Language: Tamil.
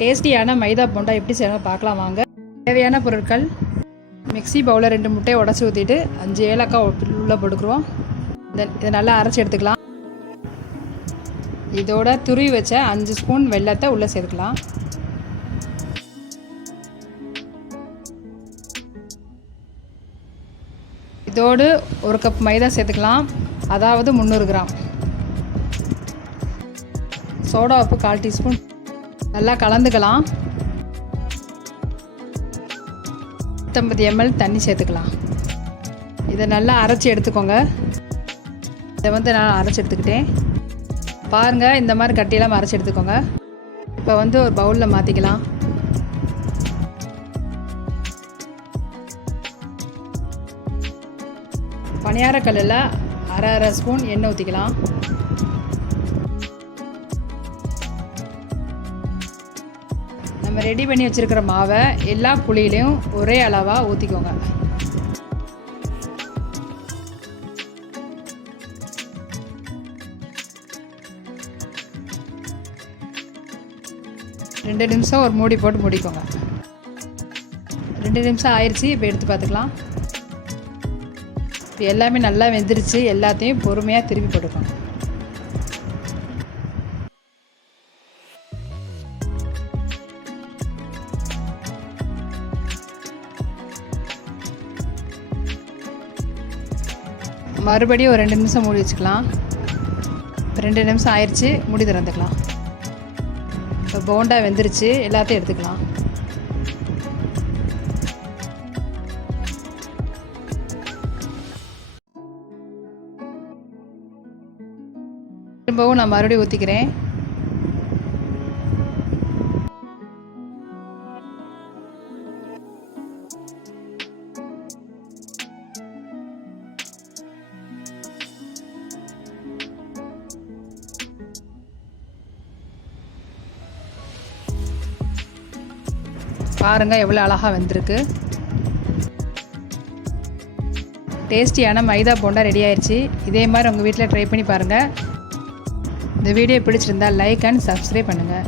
டேஸ்டியான மைதா போண்டா எப்படி செய்யணும் பார்க்கலாம் வாங்க. தேவையான பொருட்கள்: மிக்ஸி பவுலில் 2 முட்டையை உடச்சி ஊற்றிட்டு 5 ஏலக்காய் உள்ளே போட்டுக்குருவோம். இதை நல்லா அரைச்சி எடுத்துக்கலாம். இதோட துருவி வச்ச 5 ஸ்பூன் வெல்லத்தை உள்ளே சேர்த்துக்கலாம். இதோடு 1 கப் மைதா சேர்த்துக்கலாம், அதாவது 300 கிராம். சோடா உப்பு 1/4 டீஸ்பூன். நல்லா கலந்துக்கலாம். 150 ml தண்ணி சேர்த்துக்கலாம். இதை நல்லா அரைச்சி எடுத்துக்கோங்க. இதை நான் அரைச்சி எடுத்துக்கிட்டேன் பாருங்கள். இந்த மாதிரி கட்டியெல்லாம் அரைச்சி எடுத்துக்கோங்க. இப்போ ஒரு பவுலில் மாற்றிக்கலாம். பணியாரக்கல்லில் அரை ஸ்பூன் எண்ணெய் ஊற்றிக்கலாம். நம்ம ரெடி பண்ணி வச்சுருக்கிற மாவை எல்லா குழியிலையும் ஒரே அளவாக ஊற்றிக்கோங்க. ரெண்டு நிமிஷம் ஒரு மூடி போட்டு மூடிக்கோங்க. 2 நிமிஷம் ஆயிடுச்சு. இப்போ எடுத்து பார்த்துக்கலாம். இப்போ எல்லாமே நல்லா வெந்துருச்சு. எல்லாத்தையும் பொறுமையாக திருப்பி போட்டுக்கோங்க. மறுபடியும் ஒரு 2 நிமிஷம் மூடி வச்சுக்கலாம். 2 நிமிஷம் ஆயிடுச்சு. மூடி திறந்துக்கலாம். இப்போ போண்டா வெந்துருச்சு. எல்லாத்தையும் எடுத்துக்கலாம். திரும்பவும் நான் மறுபடியும் ஊற்றிக்கிறேன். பாருங்கள் எவ்வளோ அழகாக வெந்திருக்கு. டேஸ்டியான மைதா போண்டா ரெடி ஆயிடுச்சு. இதே மாதிரி உங்கள் வீட்டில் ட்ரை பண்ணி பாருங்கள். இந்த வீடியோ பிடிச்சிருந்தால் லைக் அண்ட் சப்ஸ்கிரைப் பண்ணுங்கள்.